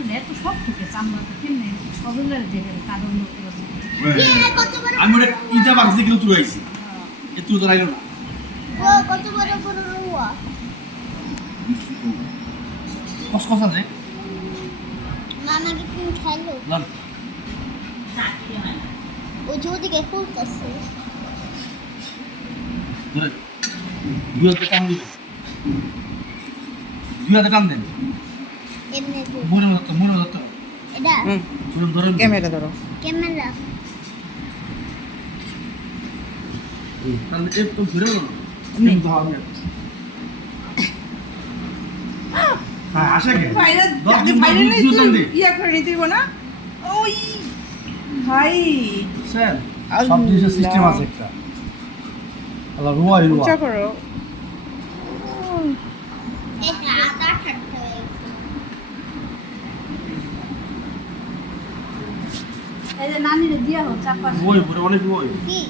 কেমনে এত সব থেকে চামড়াটা কেমনে সজলের দেখে কারণ আমি ওটা ইটা বাক্স দিয়ে তুলে আইছি। এ তুই তো রাইলো না কত বড় বড় রুয়া। কস কস আছে মামা কি তুমি খাইলো? না। ও যে ওদিকে ফুলতেছে। ধরে দুই হাতে টান দিবে দুই হাতে টান দেন। এমনি তো। মুড়ে ধরতে এটা হুম মুড়ে ক্যামেরা ধরো। ক্যামেরা। তাহলে এ ঘুরে গেল নেই। কিন্তু আমি হ্যাঁ আসে কে? ফাইনাল দুধ ইয়া করে নিতে না? ওই ভাই। স্যার সব জিনিসের সিস্টেম আছে একটা। আল্লাহ রুয়াই রুয়া। করো এটা আটা ঠাট্টা হয়ে গেছে। এই যে নানিরে দিয়া হোক চাপা বই পুরো অনেক বই। কি